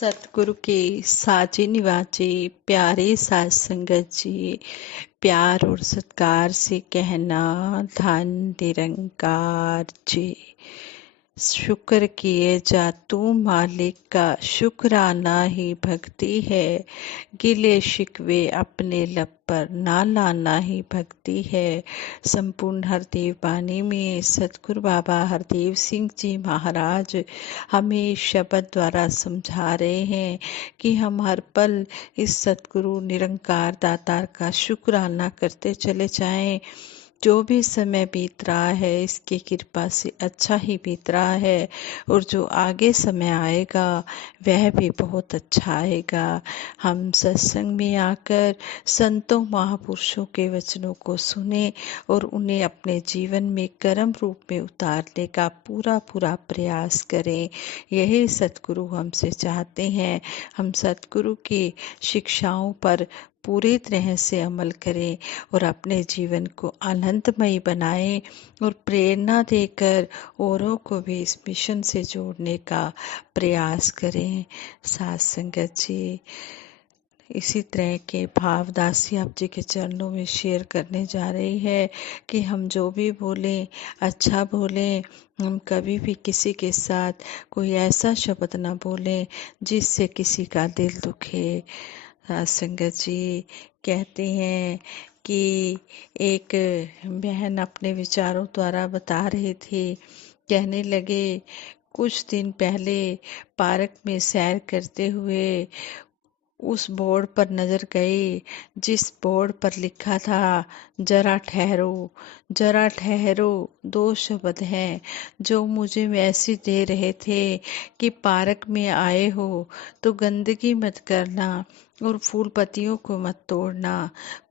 सतगुरु के साजे निवाजे प्यारे साज संगत जी, प्यार और सत्कार से कहना धन निरंकार जी। शुक्र किए जा तू मालिक का, शुक्राना ही भक्ति है। गिले शिकवे अपने लब पर ना लाना ही भक्ति है। संपूर्ण हरदेव बानी में सतगुरु बाबा हरदेव सिंह जी महाराज हमें शब्द द्वारा समझा रहे हैं कि हम हर पल इस सतगुरु निरंकार दातार का शुक्राना करते चले जाएं। जो भी समय बीत रहा है इसकी कृपा से अच्छा ही बीत रहा है, और जो आगे समय आएगा वह भी बहुत अच्छा आएगा। हम सत्संग में आकर संतों महापुरुषों के वचनों को सुने और उन्हें अपने जीवन में कर्म रूप में उतारने का पूरा प्रयास करें। यही सतगुरु हमसे चाहते हैं। हम सतगुरु की शिक्षाओं पर पूरी तरह से अमल करें और अपने जीवन को आनंदमयी बनाएं और प्रेरणा देकर औरों को भी इस मिशन से जोड़ने का प्रयास करें। साथ संगत जी, इसी तरह के भाव दासी आप जी के चरणों में शेयर करने जा रही है कि हम जो भी बोलें अच्छा बोलें। हम कभी भी किसी के साथ कोई ऐसा शब्द ना बोलें जिससे किसी का दिल दुखे। संगत जी कहते हैं कि एक बहन अपने विचारों द्वारा बता रही थी। कहने लगे, कुछ दिन पहले पार्क में सैर करते हुए उस बोर्ड पर नजर गई जिस बोर्ड पर लिखा था जरा ठहरो। जरा ठहरो दो शब्द हैं जो मुझे मैसेज दे रहे थे कि पार्क में आए हो तो गंदगी मत करना और फूल पत्तियों को मत तोड़ना।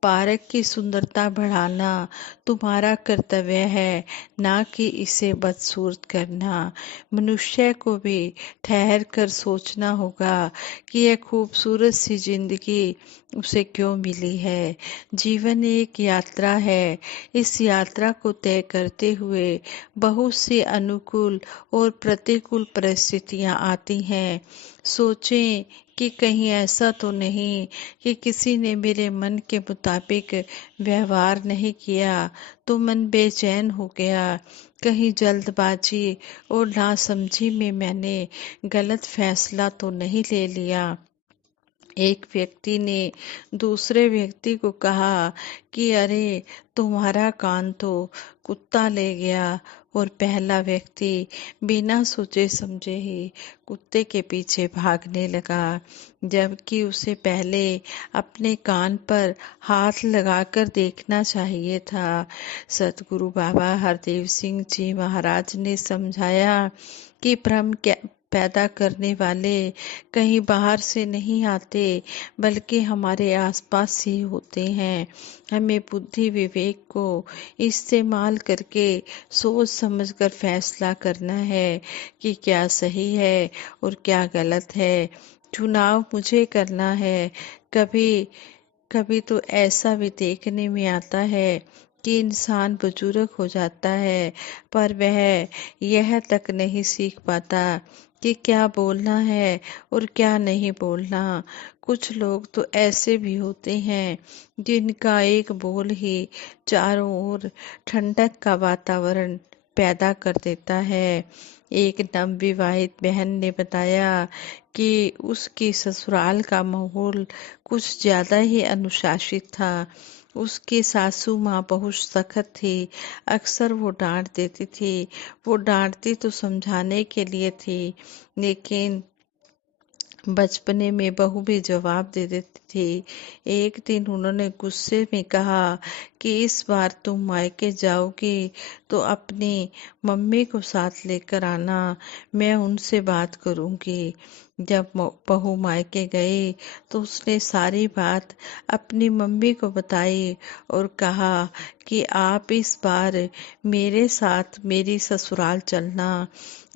पार्क की सुंदरता बढ़ाना तुम्हारा कर्तव्य है, ना कि इसे बदसूरत करना। मनुष्य को भी ठहर कर सोचना होगा कि यह खूबसूरत सी जिंदगी उसे क्यों मिली है। जीवन एक यात्रा है। इस यात्रा को तय करते हुए बहुत सी अनुकूल और प्रतिकूल परिस्थितियां आती हैं। सोचें कि कहीं ऐसा तो नहीं कि किसी ने मेरे मन के मुताबिक व्यवहार नहीं किया तो मन बेचैन हो गया। कहीं जल्दबाजी और नासमझी में मैंने गलत फैसला तो नहीं ले लिया। एक व्यक्ति ने दूसरे व्यक्ति को कहा कि अरे तुम्हारा कान तो कुत्ता ले गया, और पहला व्यक्ति बिना सोचे समझे ही कुत्ते के पीछे भागने लगा, जबकि उसे पहले अपने कान पर हाथ लगाकर देखना चाहिए था। सतगुरु बाबा हरदेव सिंह जी महाराज ने समझाया कि भ्रम पैदा करने वाले कहीं बाहर से नहीं आते बल्कि हमारे आसपास ही होते हैं। हमें बुद्धि विवेक को इस्तेमाल करके सोच समझकर फैसला करना है कि क्या सही है और क्या गलत है। चुनाव मुझे करना है। कभी कभी तो ऐसा भी देखने में आता है कि इंसान बुजुर्ग हो जाता है पर वह यह तक नहीं सीख पाता कि क्या बोलना है और क्या नहीं बोलना। कुछ लोग तो ऐसे भी होते हैं जिनका एक बोल ही चारों ओर ठंडक का वातावरण पैदा कर देता है। एक नवविवाहित बहन ने बताया कि उसकी ससुराल का माहौल कुछ ज्यादा ही अनुशासित था। उसकी सासू माँ बहुत सख्त थी। अक्सर वो डांट देती थी। वो डांटती तो समझाने के लिए थी, लेकिन बचपने में बहू भी जवाब दे देती थी। एक दिन उन्होंने गुस्से में कहा कि इस बार तुम मायके जाओगी तो अपनी मम्मी को साथ लेकर आना, मैं उनसे बात करूंगी। जब बहू मायके गई तो उसने सारी बात अपनी मम्मी को बताई और कहा कि आप इस बार मेरे साथ मेरी ससुराल चलना।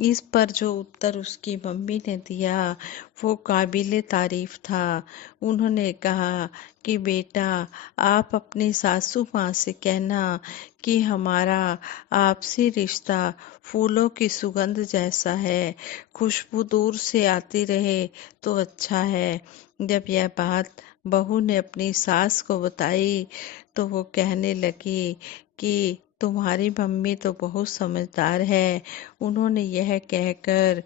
इस पर जो उत्तर उसकी मम्मी ने दिया वो काबिले तारीफ था। उन्होंने कहा कि बेटा, आप अपनी सासू माँ से कहना कि हमारा आपसी रिश्ता फूलों की सुगंध जैसा है, खुशबू दूर से आती रहे तो अच्छा है। जब यह बात बहू ने अपनी सास को बताई तो वो कहने लगी कि तुम्हारी मम्मी तो बहुत समझदार है। उन्होंने यह कहकर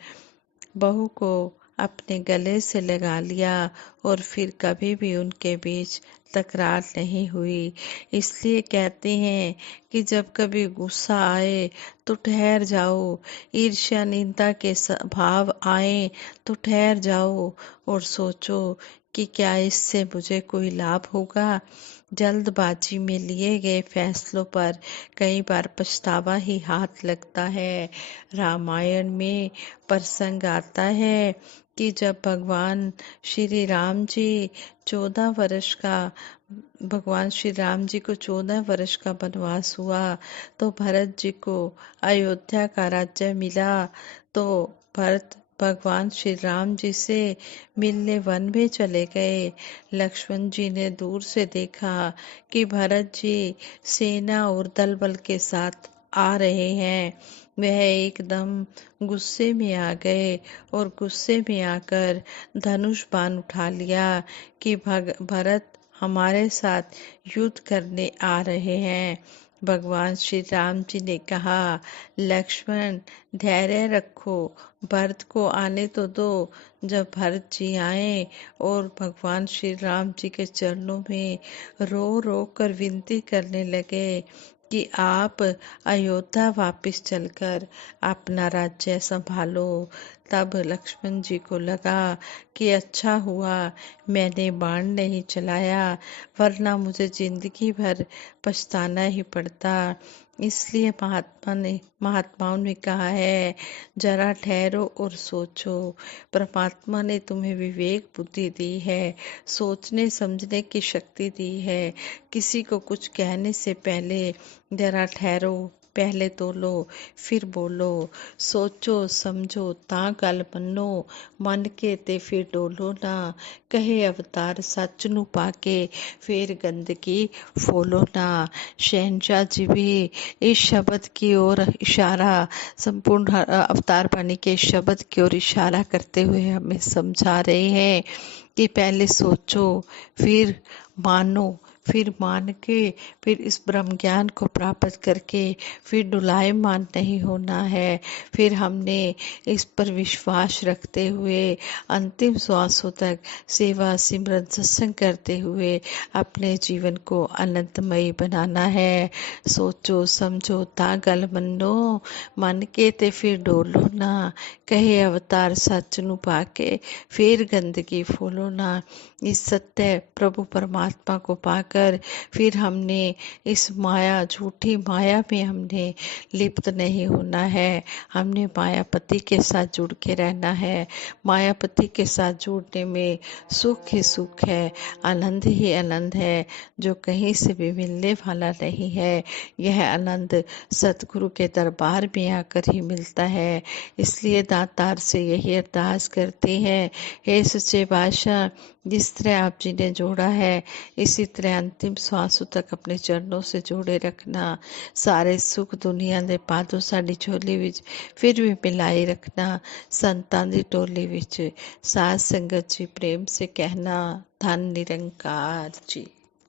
बहू को अपने गले से लगा लिया और फिर कभी भी उनके बीच तकरार नहीं हुई। इसलिए कहते हैं कि जब कभी गुस्सा आए तो ठहर जाओ, ईर्ष्या निंदा के भाव आए तो ठहर जाओ और सोचो कि क्या इससे मुझे कोई लाभ होगा। जल्दबाजी में लिए गए फैसलों पर कई बार पछतावा ही हाथ लगता है। रामायण में प्रसंग आता है कि जब चौदह वर्ष का भगवान श्री राम जी को 14 वर्ष का वनवास हुआ तो भरत जी को अयोध्या का राज्य मिला। तो भरत भगवान श्री राम जी से मिलने वन में चले गए। लक्ष्मण जी ने दूर से देखा कि भरत जी सेना और दल बल के साथ आ रहे हैं। वह एकदम गुस्से में आ गए और गुस्से में आकर धनुष बाण उठा लिया कि भरत हमारे साथ युद्ध करने आ रहे हैं। भगवान श्री राम जी ने कहा, लक्ष्मण धैर्य रखो, भरत को आने तो दो। जब भरत जी आए और भगवान श्री राम जी के चरणों में रो रो कर विनती करने लगे कि आप अयोध्या वापस चलकर अपना राज्य संभालो। तब लक्ष्मण जी को लगा कि अच्छा हुआ मैंने बाण नहीं चलाया, वरना मुझे जिंदगी भर पछताना ही पड़ता। इसलिए महात्माओं ने कहा है, जरा ठहरो और सोचो। परमात्मा ने तुम्हें विवेक बुद्धि दी है, सोचने समझने की शक्ति दी है। किसी को कुछ कहने से पहले जरा ठहरो, पहले तोलो फिर बोलो, सोचो समझो ता गल मन्नो, मन के ते फिर डोलो ना, कहे अवतार सच नू पाके फिर गंदगी फोलो ना। शहनशाह जी भी इस शब्द की ओर इशारा, संपूर्ण अवतार बानी के शब्द की ओर इशारा करते हुए हमें समझा रहे हैं कि पहले सोचो, फिर मानो, फिर मान के, फिर इस ब्रह्म ज्ञान को प्राप्त करके फिर डुलायमान नहीं होना है। फिर हमने इस पर विश्वास रखते हुए अंतिम श्वासों तक सेवा सिमरन सत्संग करते हुए अपने जीवन को आनंदमयी बनाना है। सोचो समझो ता गल मन्नो, मन के ते फिर डोलो ना, कहे अवतार सच नू पाके फिर गंदगी फूलो ना। इस सत्य प्रभु परमात्मा को पाकर फिर हमने इस माया, झूठी माया में हमने लिप्त नहीं होना है। हमने मायापति के साथ जुड़ के रहना है। मायापति के साथ जुड़ने में सुख ही सुख है, आनंद ही आनंद है, जो कहीं से भी मिलने वाला नहीं है। यह आनंद सतगुरु के दरबार में आकर ही मिलता है। इसलिए दातार से यही अरदास करते हैं, हे सच्चे बादशाह, जिस तरह आप जी ने जोड़ा है इसी तरह अंतिम श्वासों तक अपने चरणों से जोड़े रखना। सारे सुख दुनिया दे पादों साडी झोली विच फिर भी मिलाई रखना। संतां दी टोली विच साध संगत जी प्रेम से कहना, धन निरंकार जी।